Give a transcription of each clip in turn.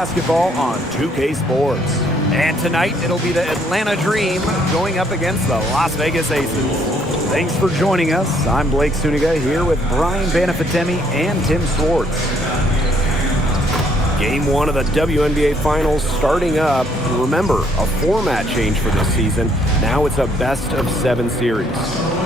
basketball on 2K Sports. And tonight, it'll be the Atlanta Dream going up against the Las Vegas Aces. Thanks for joining us. I'm Blake Suniga here with Brian Banafitemi and Tim Swartz. Game 1 of the WNBA Finals starting up. Remember, a format change for this season. Now it's a best-of-7 series.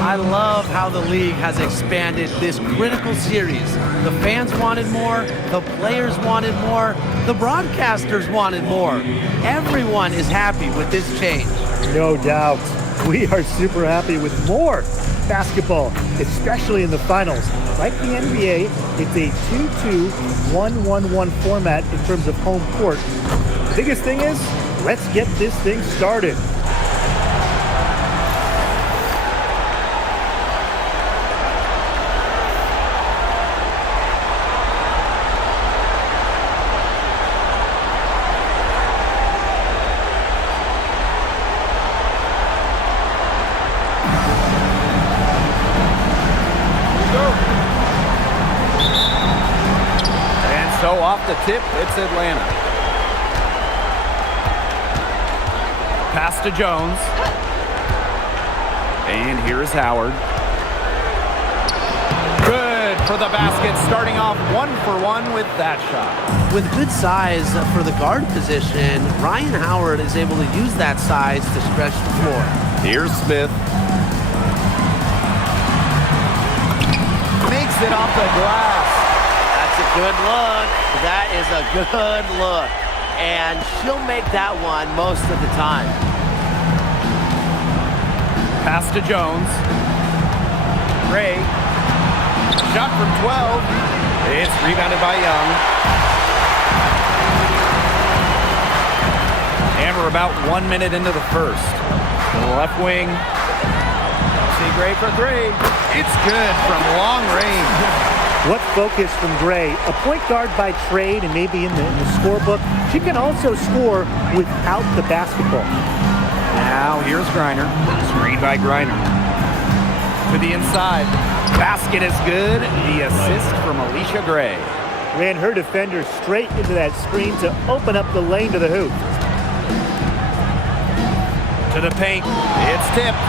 I love how the league has expanded this critical series. The fans wanted more, the players wanted more, the broadcasters wanted more. Everyone is happy with this change. No doubt. We are super happy with more basketball, especially in the finals. Like the NBA, it's a 2-2, 1-1-1 format in terms of home court. The biggest thing is, let's get this thing started. So off the tip, it's Atlanta. Pass to Jones. And here's Howard. Good for the basket, starting off 1-for-1 with that shot. With good size for the guard position, Ryan Howard is able to use that size to stretch the floor. Here's Smith. Makes it off the glass. That's a good look. That is a good look. And she'll make that one most of the time. Pass to Jones. Gray. Shot from 12. It's rebounded by Young. And we're about 1 minute into the first. To the left wing. See Gray for three. It's good from long range. What focus from Gray. A point guard by trade and maybe in the scorebook. She can also score without the basketball. Now here's Griner. Screen by Griner. To the inside. Basket is good. The assist from Alicia Gray. Ran her defender straight into that screen to open up the lane to the hoop. To the paint. It's tipped.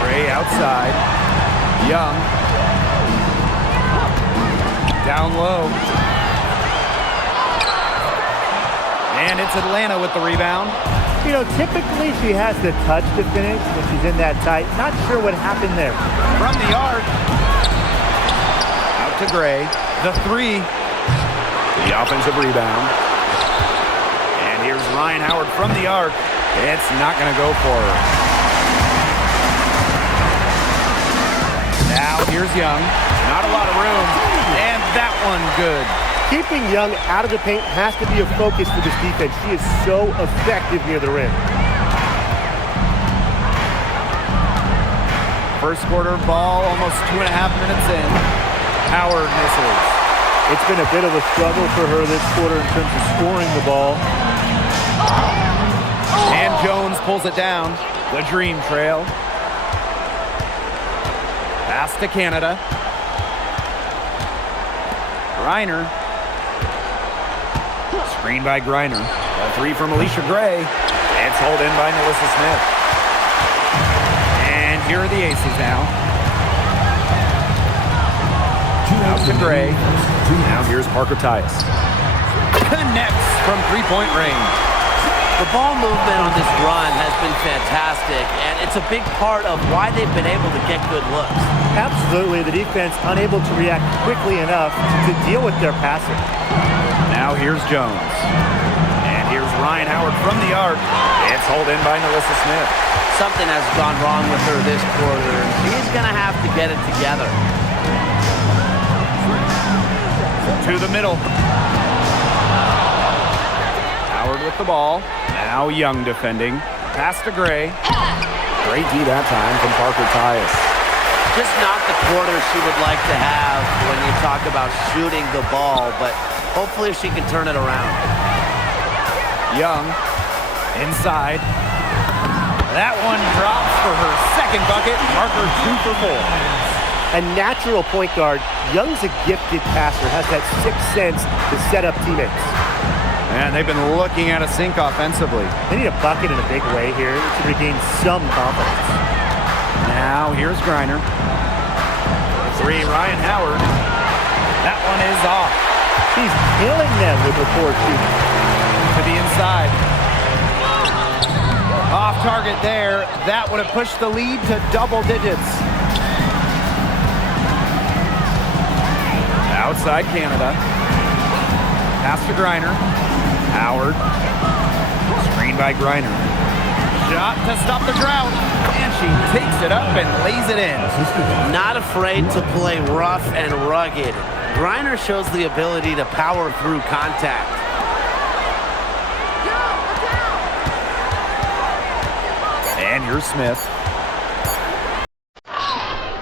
Gray outside. Young. Down low. And it's Atlanta with the rebound. You know, typically she has the touch to finish when she's in that tight. Not sure what happened there. From the arc. Out to Gray. The three. The offensive rebound. And here's Ryan Howard from the arc. It's not going to go for her. Now here's Young. Not a lot of room. And that one good. Keeping Young out of the paint has to be a focus for this defense. She is so effective near the rim. First quarter ball, almost 2.5 minutes in. Howard misses. It's been a bit of a struggle for her this quarter in terms of scoring the ball. And Jones pulls it down. The Dream trail. Pass to Canada. Griner. Screen by Griner. A three from Alicia Gray. It's hauled in by Melissa Smith. And here are the Aces now. Out to Gray. Now here's Parker Tyus. Connects from three-point range. The ball movement on this run has been fantastic, and it's a big part of why they've been able to get good looks. Absolutely. The defense unable to react quickly enough to deal with their passing. Now here's Jones. And here's Ryan Howard from the arc. It's hauled in by Melissa Smith. Something has gone wrong with her this quarter. She's going to have to get it together. To the middle. Howard with the ball. Now Young defending. Pass to Gray. Great D that time from Parker Tyus. Just not the quarter she would like to have when you talk about shooting the ball, but hopefully she can turn it around. Young inside. That one drops for her second bucket. Parker 2 for 4. A natural point guard, Young's a gifted passer, has that sixth sense to set up teammates. And they've been looking at a sink offensively. They need a bucket in a big way here to regain some confidence. Now here's Griner. 3, Ryan Howard. That one is off. He's killing them with the 4 shooting. To the inside. Off target there. That would have pushed the lead to double digits. Outside Canada. Pass to Griner. Howard. Screen by Griner. Shot to stop the drought. And she takes it up and lays it in. Not afraid to play rough and rugged. Griner shows the ability to power through contact. And here's Smith.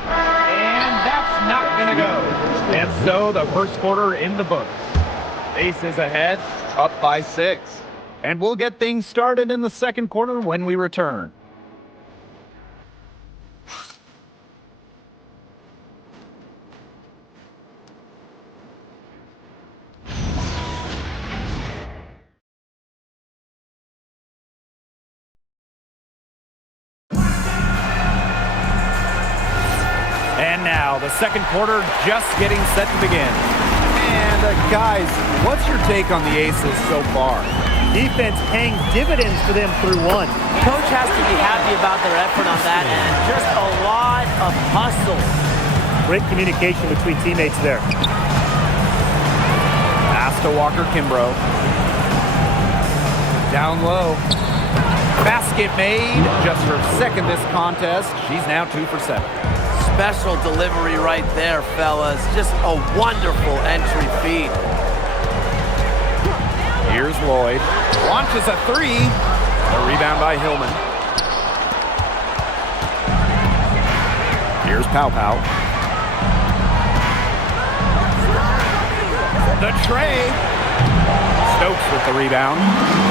And that's not going to go. And so the first quarter in the books. Aces ahead, up by 6. And we'll get things started in the second quarter when we return. And now the second quarter just getting set to begin. And guys, what's your take on the Aces so far? Defense paying dividends for them through 1. Coach has to be happy about their effort on that, and just a lot of hustle. Great communication between teammates there. Pass to Walker Kimbrough. Down low. Basket made. Just her second this contest. She's now 2 for 7. Special delivery right there, fellas. Just a wonderful entry feed. Here's Lloyd. Launches a 3. A rebound by Hillman. Here's Pow Pow. The tray. Stokes with the rebound.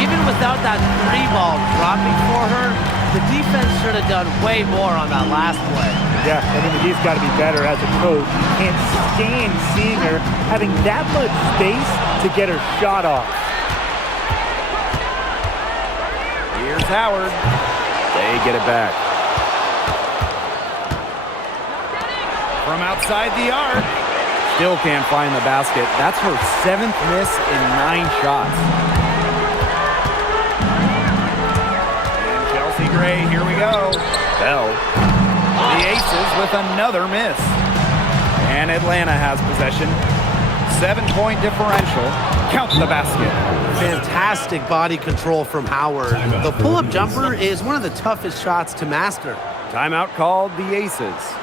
Even without that 3 ball dropping for her, the defense should have done way more on that last play. Yeah, I mean, he's got to be better as a coach. You can't stand seeing her having that much space to get her shot off. Here's Howard. They get it back. From outside the arc. Still can't find the basket. That's her 7th miss in 9 shots. And Chelsea Gray, here we go. Bell. The Aces with another miss. And Atlanta has possession. 7-point differential. Count the basket. Fantastic body control from Howard. The pull-up jumper is one of the toughest shots to master. Timeout called the Aces.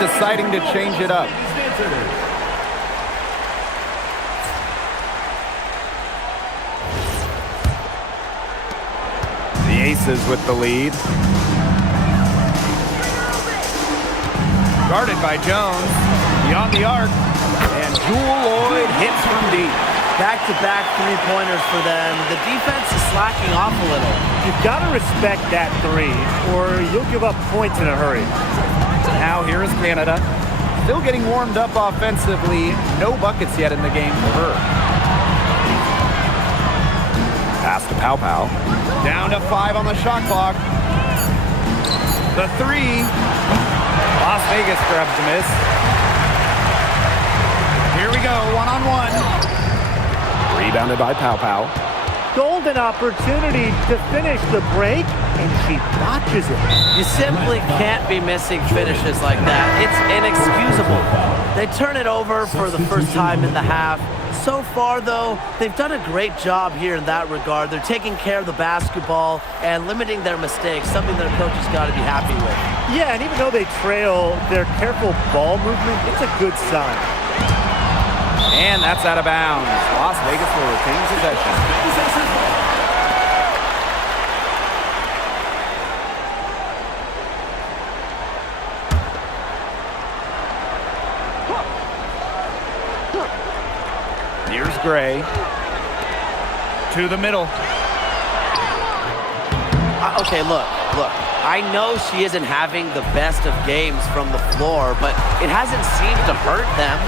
Deciding to change it up. The Aces with the lead. Guarded by Jones. Beyond the arc. And Jewel Lloyd hits from deep. Back-to-back 3-pointers for them. The defense is slacking off a little. You've got to respect that 3, or you'll give up points in a hurry. Now here is Canada. Still getting warmed up offensively. No buckets yet in the game for her. Pass to Pow Pow. Down to 5 on the shot clock. The 3. Las Vegas grabs the miss. Here we go, 1-on-1. Rebounded by Pow Pow. golden opportunity to finish the break, and she botches it. You simply can't be missing finishes like that. It's inexcusable. They turn it over for the first time in the half. So far, though, they've done a great job here in that regard. They're taking care of the basketball and limiting their mistakes, something their coach has got to be happy with. Yeah, and even though they trail, their careful ball movement, it's a good sign. And that's out of bounds. Las Vegas will retain possession. Here's Gray. To the middle. Okay, look. I know she isn't having the best of games from the floor, but it hasn't seemed to hurt them.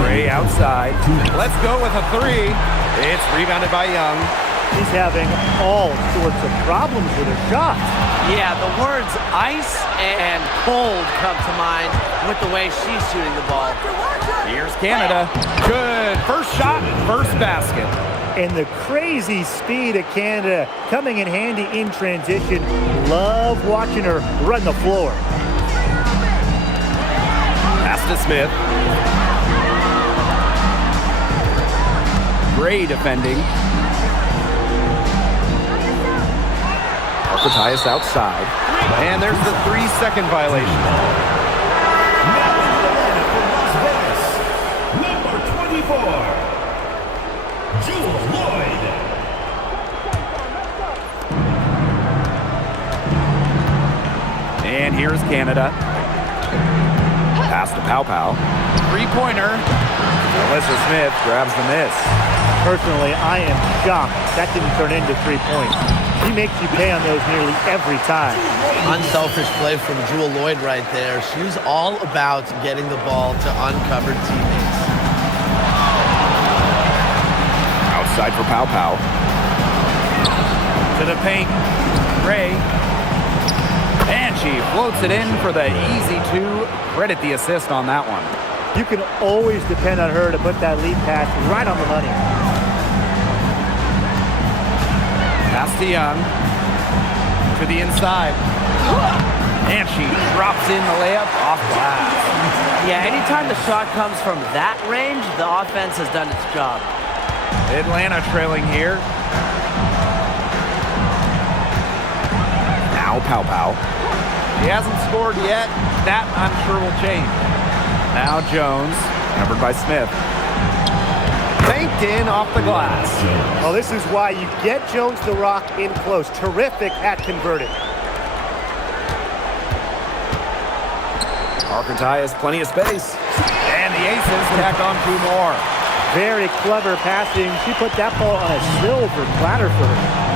Gray outside. Let's go with a three. It's rebounded by Young. She's having all sorts of problems with her shot. Yeah, the words ice and cold come to mind with the way she's shooting the ball. Here's Canada. Good. First shot, first basket. And the crazy speed of Canada coming in handy in transition. Love watching her run the floor. Pass to Smith. Gray defending. Arpetius outside. And there's the 3-second violation. Number 24, Jewel Lloyd. And here's Canada. Pass to Pow Pow. Three-pointer. Melissa Smith grabs the miss. Personally, I am shocked that didn't turn into 3 points. She makes you pay on those nearly every time. Unselfish play from Jewel Lloyd right there. She's all about getting the ball to uncovered teammates. Outside for Pow Pow. To the paint. Gray. And she floats it in for the easy two. Credit the assist on that one. You can always depend on her to put that lead pass right on the money. Pass to Young. To the inside. And she drops in the layup off glass. Yeah, anytime the shot comes from that range, the offense has done its job. Atlanta trailing here. Now Pow Pow. He hasn't scored yet. That, I'm sure, will change. Now Jones, covered by Smith. Banked in off the glass. Well, this is why you get Jones the rock in close. Terrific at converting. Arpetius, plenty of space. And the Aces tack on 2 more. Very clever passing. She put that ball on a silver platter for her.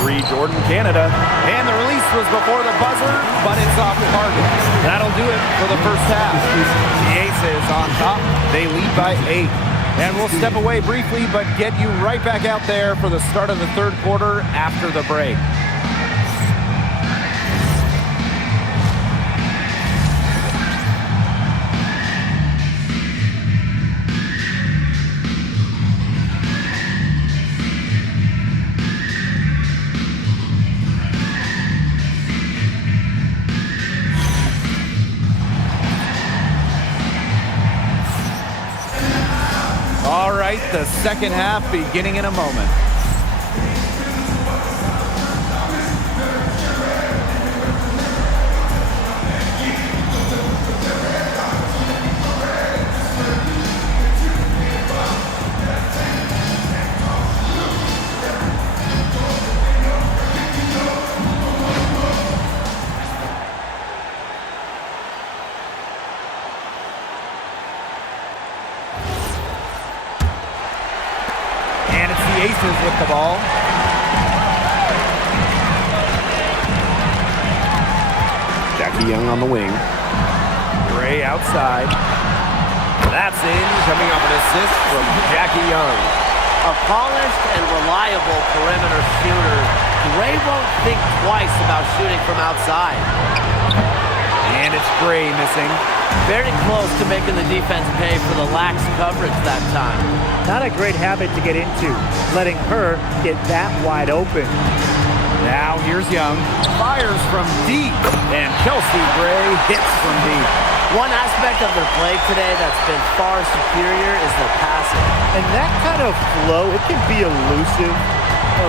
3, Jordan, Canada. And the release was before the buzzer, but it's off target. That'll do it for the first half. The Aces on top. They lead by 8. And we'll step away briefly, but get you right back out there for the start of the third quarter after the break. All right, the second half beginning in a moment. Aces with the ball. Jackie Young on the wing. Gray outside. That's in, coming off an assist from Jackie Young. A polished and reliable perimeter shooter. Gray won't think twice about shooting from outside. And it's Gray missing. Very close to making the defense pay for the lax coverage that time. Not a great habit to get into, letting her get that wide open. Now here's Young. Fires from deep. And Kelsey Gray hits from deep. One aspect of their play today that's been far superior is their passing. And that kind of flow, it can be elusive,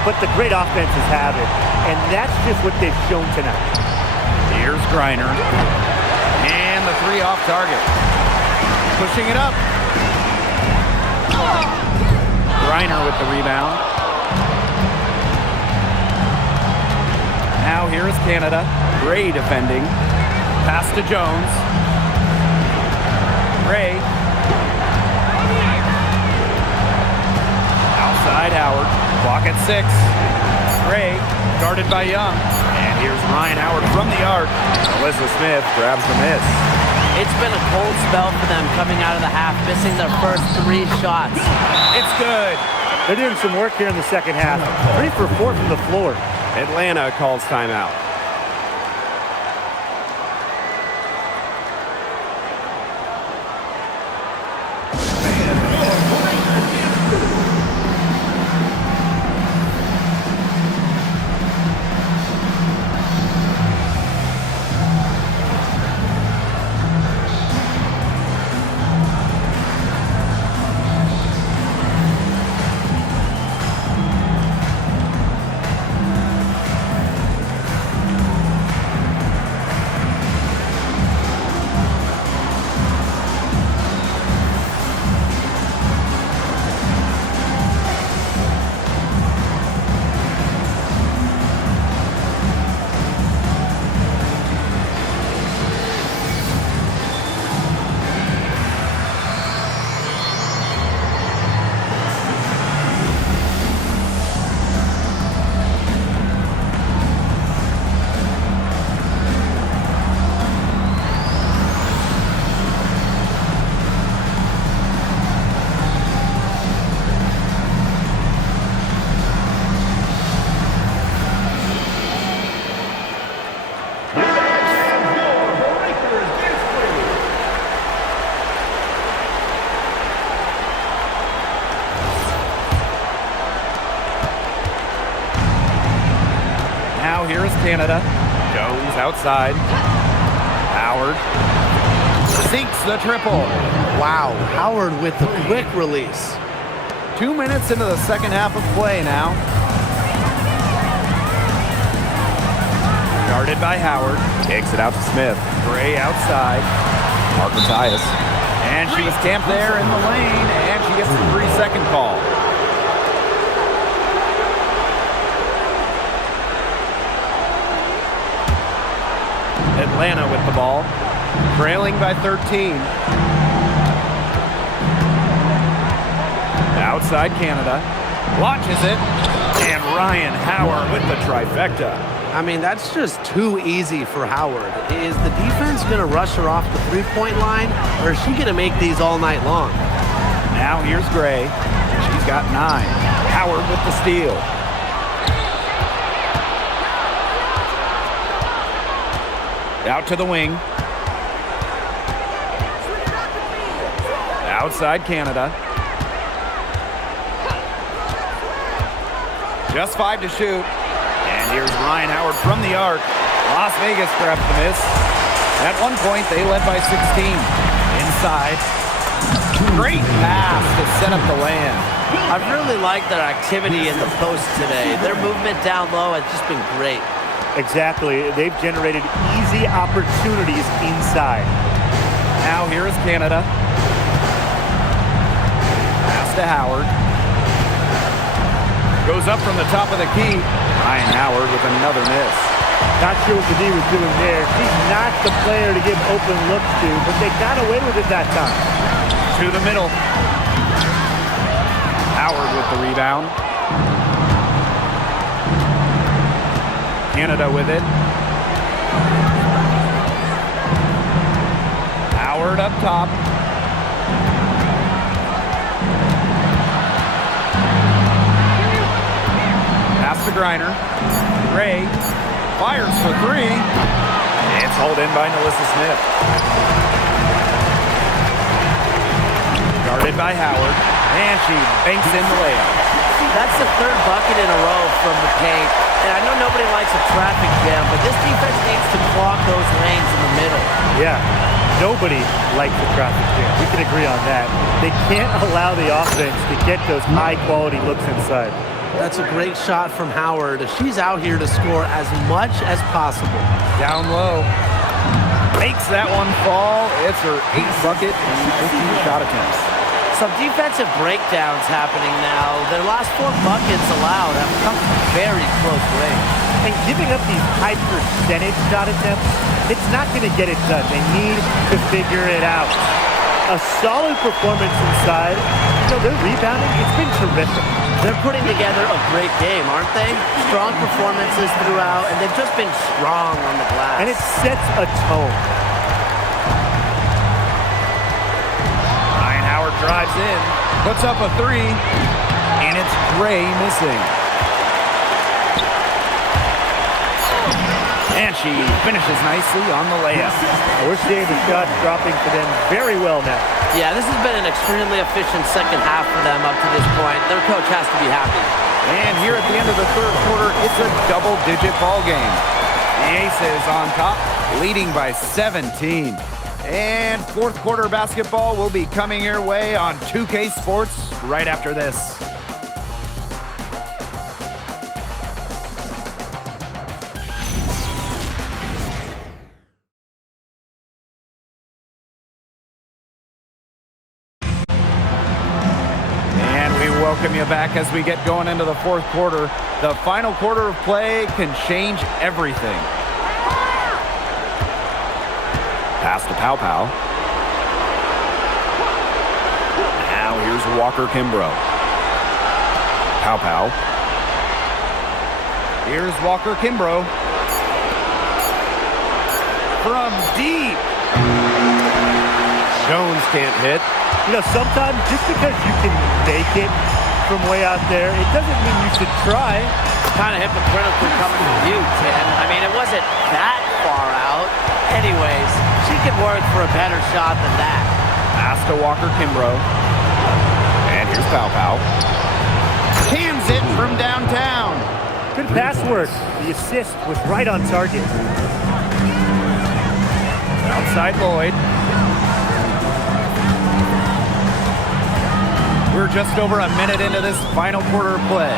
but the great offenses have it. And that's just what they've shown tonight. Here's Griner. And the three off target. Pushing it up. Griner with the rebound. Now here is Canada. Gray defending. Pass to Jones. Gray. Outside Howard. Clock at 6. Gray guarded by Young. And here's Ryan Howard from the arc. Alyssa Smith grabs the miss. It's been a cold spell for them coming out of the half, missing their first 3 shots. It's good. They're doing some work here in the second half. 3 for 4 from the floor. Atlanta calls timeout. Here is Canada. Jones outside. Howard sinks the triple. Wow, Howard with the quick release. 2 minutes into the second half of play now. Guarded by Howard. Takes it out to Smith. Gray outside. Parker Tyus. And she was camped there in the lane, and she gets the 3-second call. Atlanta with the ball, trailing by 13. Outside Canada, launches it, and Ryan Howard with the trifecta. I mean, that's just too easy for Howard. Is the defense going to rush her off the three-point line, or is she going to make these all night long? Now here's Gray. She's got 9. Howard with the steal. Out to the wing. Outside Canada. Just 5 to shoot. And here's Ryan Howard from the arc. Las Vegas grabs the miss. At one point, they led by 16. Inside. Great pass to set up the land. I've really liked their activity in the post today. Their movement down low has just been great. Exactly. They've generated easy opportunities inside. Now here is Canada. Pass to Howard. Goes up from the top of the key. Ryan Howard with another miss. Not sure what the D was doing there. She's not the player to give open looks to, but they got away with it that time. To the middle. Howard with the rebound. Canada with it. Howard up top. Pass to Griner. Gray fires for 3. It's Hauled in by Melissa Smith. Guarded by Howard. And she banks in the layup. That's the third bucket in a row from the paint. And I know nobody likes a traffic jam, but this defense needs to clog those lanes in the middle. Yeah, nobody likes the traffic jam. We can agree on that. They can't allow the offense to get those high-quality looks inside. That's a great shot from Howard. She's out here to score as much as possible. Down low. Makes that one fall. It's her 8th bucket and 15 shot attempts. Some defensive breakdowns happening now. Their last 4 buckets allowed have come from very close range. And giving up these high percentage shot attempts, it's not going to get it done. They need to figure it out. A solid performance inside. You know, their rebounding, it's been terrific. They're putting together a great game, aren't they? Strong performances throughout, and they've just been strong on the glass. And it sets a tone. Ryan Howard drives in, puts up a 3, and it's Gray missing. And she finishes nicely on the layup. We're seeing the shots dropping for them very well now. Yeah, this has been an extremely efficient second half for them up to this point. Their coach has to be happy. And here at the end of the third quarter, it's a double-digit ball game. The Aces on top, leading by 17. And fourth quarter basketball will be coming your way on 2K Sports right after this. Welcome you back as we get going into the fourth quarter. The final quarter of play can change everything. Pass to Pow Pow. Now here's Walker Kimbrough. Pow Pow. Here's Walker Kimbrough. From deep. Jones can't hit. You know, sometimes just because you can make it from way out there, it doesn't mean you should try. Kind of hypocritical coming from you, Tim. I mean, it wasn't that far out. Anyways, she could work for a better shot than that. Pass to Walker Kimbrough. And here's Pow Pow. Cans it from downtown. Good pass work. The assist was right on target. Outside Lloyd. We're just over a minute into this final quarter of play.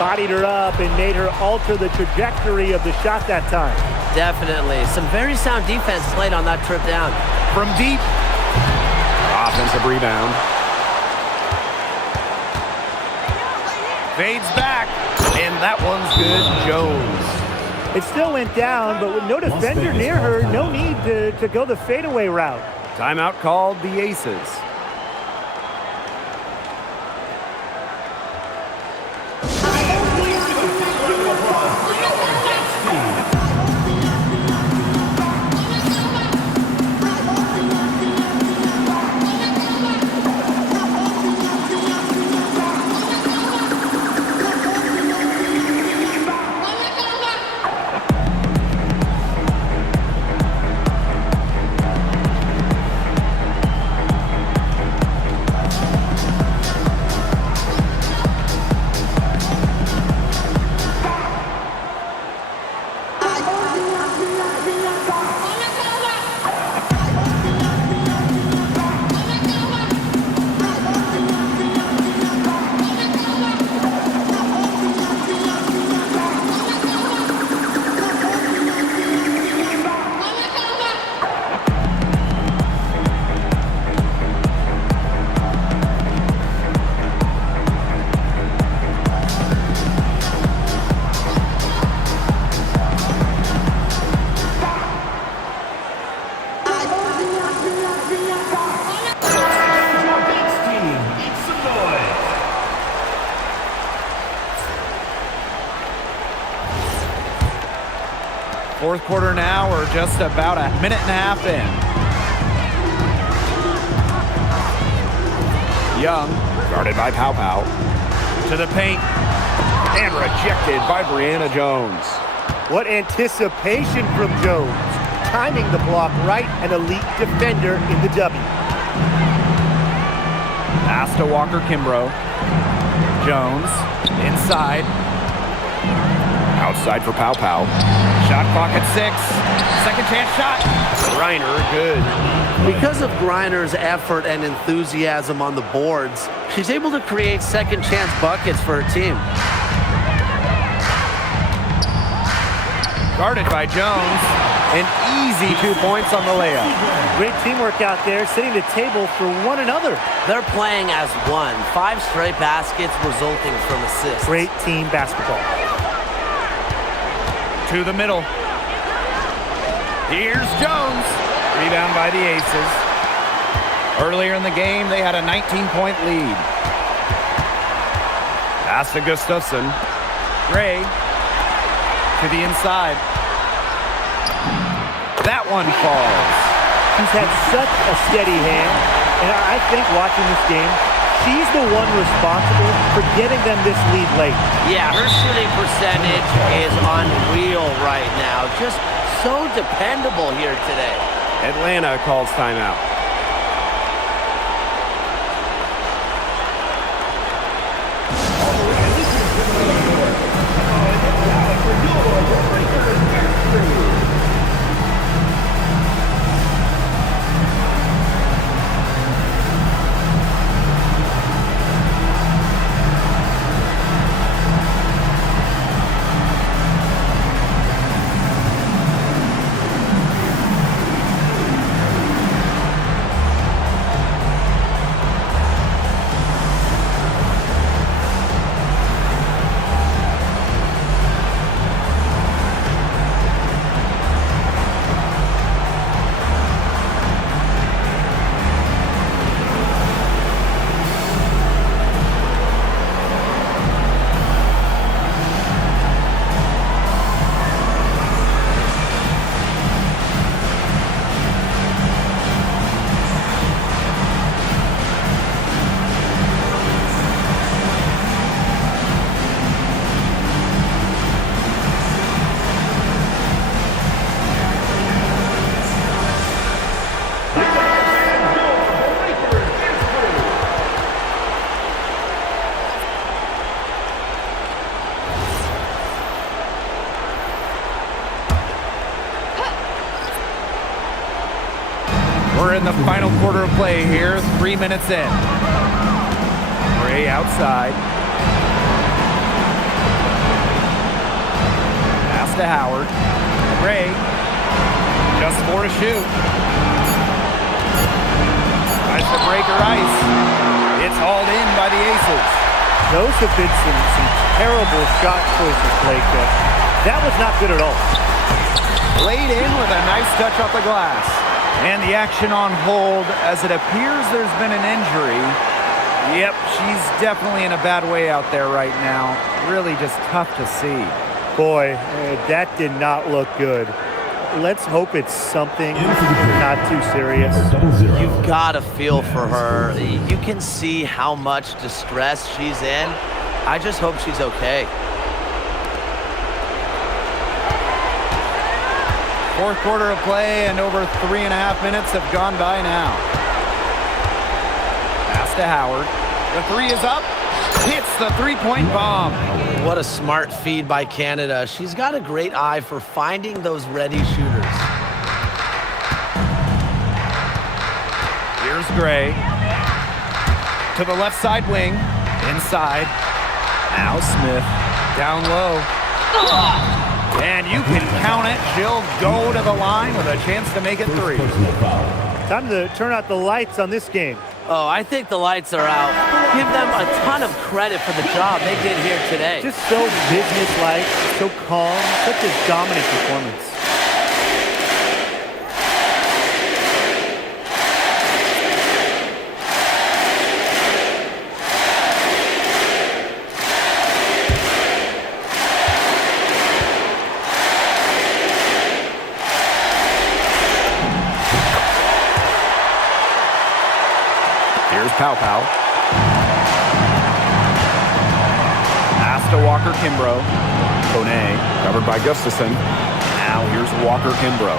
Bodied her up and made her alter the trajectory of the shot that time. Definitely. Some very sound defense played on that trip down. From deep. Offensive rebound. Fades back. And that one's good. Jones. It still went down, but with no defender near her, no need to go the fadeaway route. Timeout called the Aces. Fourth quarter now, we're just about a minute and a half in. Young, guarded by Pow Pow, to the paint, and rejected by Brianna Jones. What anticipation from Jones. timing the block right, an elite defender in the W. Pass to Walker Kimbrough. Jones inside. Outside for Pow Pow. Shot clock at 6. Second chance shot. Reiner, good. Because of Griner's effort and enthusiasm on the boards, she's able to create second chance buckets for her team. Guarded by Jones. An easy 2 points on the layup. Great teamwork out there, setting the table for one another. They're playing as one. 5 straight baskets resulting from assists. Great team basketball. To the middle. Here's Jones. Rebound by the Aces. Earlier in the game, they had a 19-point lead. Pass to Gustafson. Gray to the inside. That one falls. She's had such a steady hand, and I think watching this game, she's the one responsible for getting them this lead late. Yeah, her shooting percentage is unreal right now. Just so dependable here today. Atlanta calls timeout. We're in the final quarter of play here, 3 minutes in. Gray outside. Pass to Howard. Gray, just 4 to shoot. Tries to break her ice. It's hauled in by the Aces. Those have been some terrible shot choices, Blake. That was not good at all. Laid in with a nice touch off the glass. And the action on hold as it appears there's been an injury. Yep, she's definitely in a bad way out there right now. Really just tough to see. Boy, that did not look good. Let's hope it's something not too serious. You've got to feel for her. You can see how much distress she's in. I just hope she's okay. Fourth quarter of play and over 3.5 minutes have gone by now. Pass to Howard. The 3 is up. Hits the 3-point bomb. What a smart feed by Canada. She's got a great eye for finding those ready shooters. Here's Gray. To the left side wing. Inside. Now Smith. Down low. And you can count it. She'll go to the line with a chance to make it 3. Time to turn out the lights on this game. Oh, I think the lights are out. Give them a ton of credit for the job they did here today. Just so businesslike, so calm, such a dominant performance. Here's Pow Pow. Pass to Walker Kimbrough. Kone covered by Gustafson. Now here's Walker Kimbrough.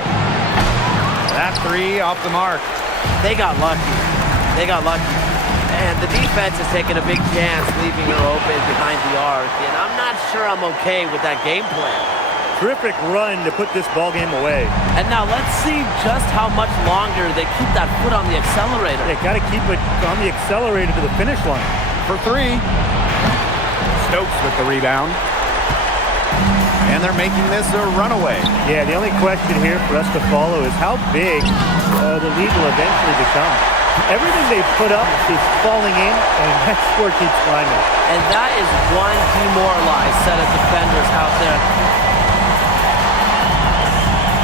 That three off the mark. They got lucky. They got lucky. And the defense is taking a big chance, leaving her open behind the arc. And I'm not sure I'm okay with that game plan. Terrific run to put this ball game away. And now let's see just how much longer they keep that foot on the accelerator. They got to keep it on the accelerator to the finish line. For three. Stokes with the rebound. And they're making this a runaway. Yeah, the only question here for us to follow is how big the lead will eventually become. Everything they put up is falling in, and that score keeps climbing. And that is one demoralized set of defenders out there.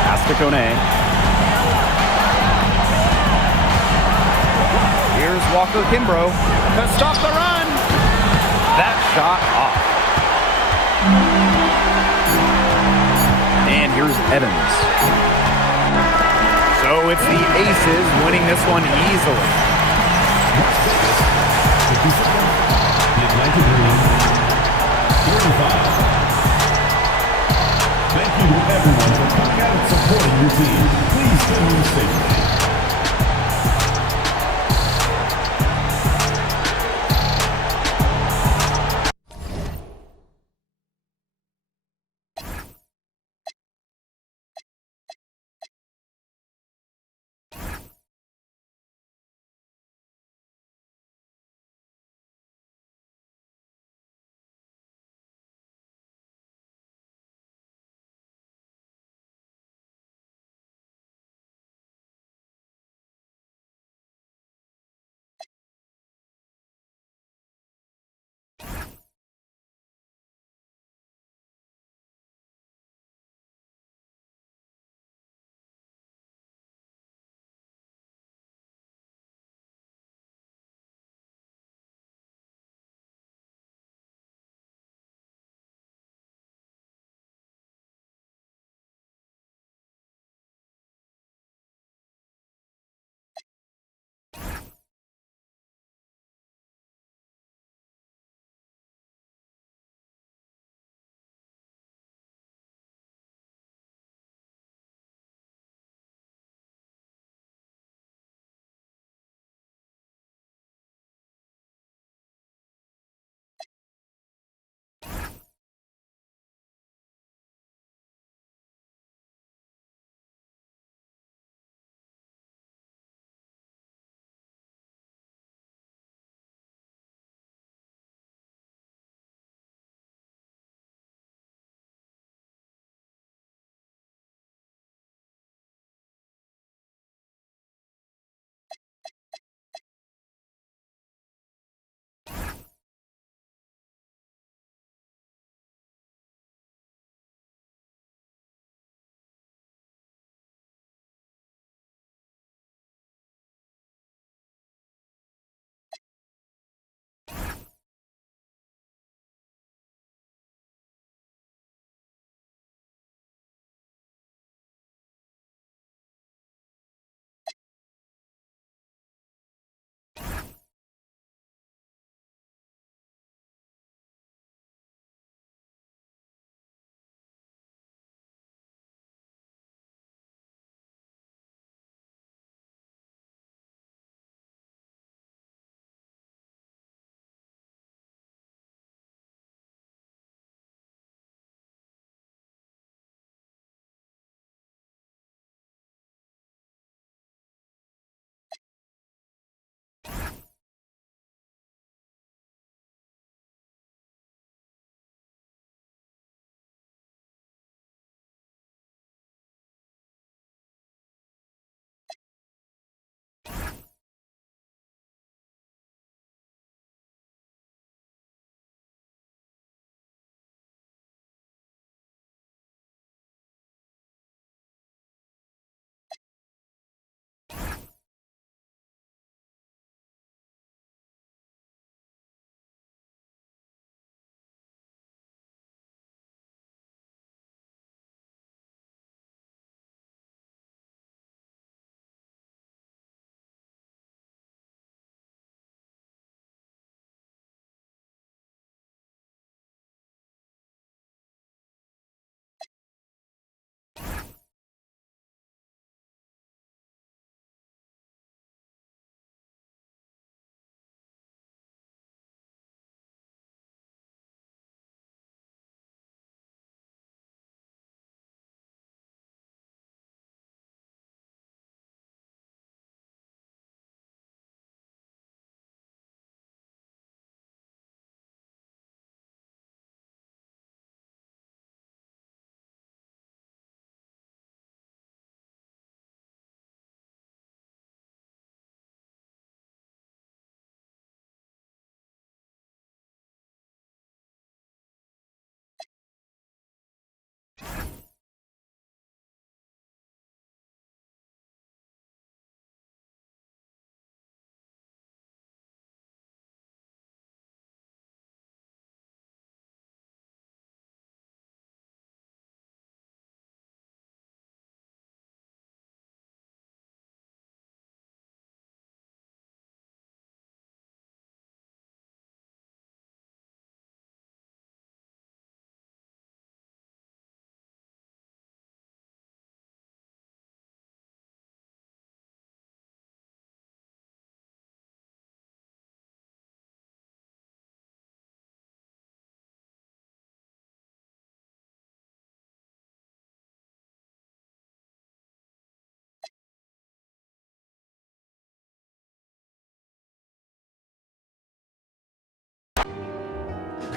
Pass to Kone. Here's Walker Kimbrough to stop the run. That shot off. And here's Evans. So it's the Aces winning this one easily. The Atlanta Dream, 45. Thank you to everyone for coming out and supporting your team. Please get home safely.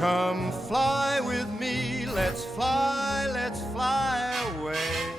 Come fly with me, let's fly away.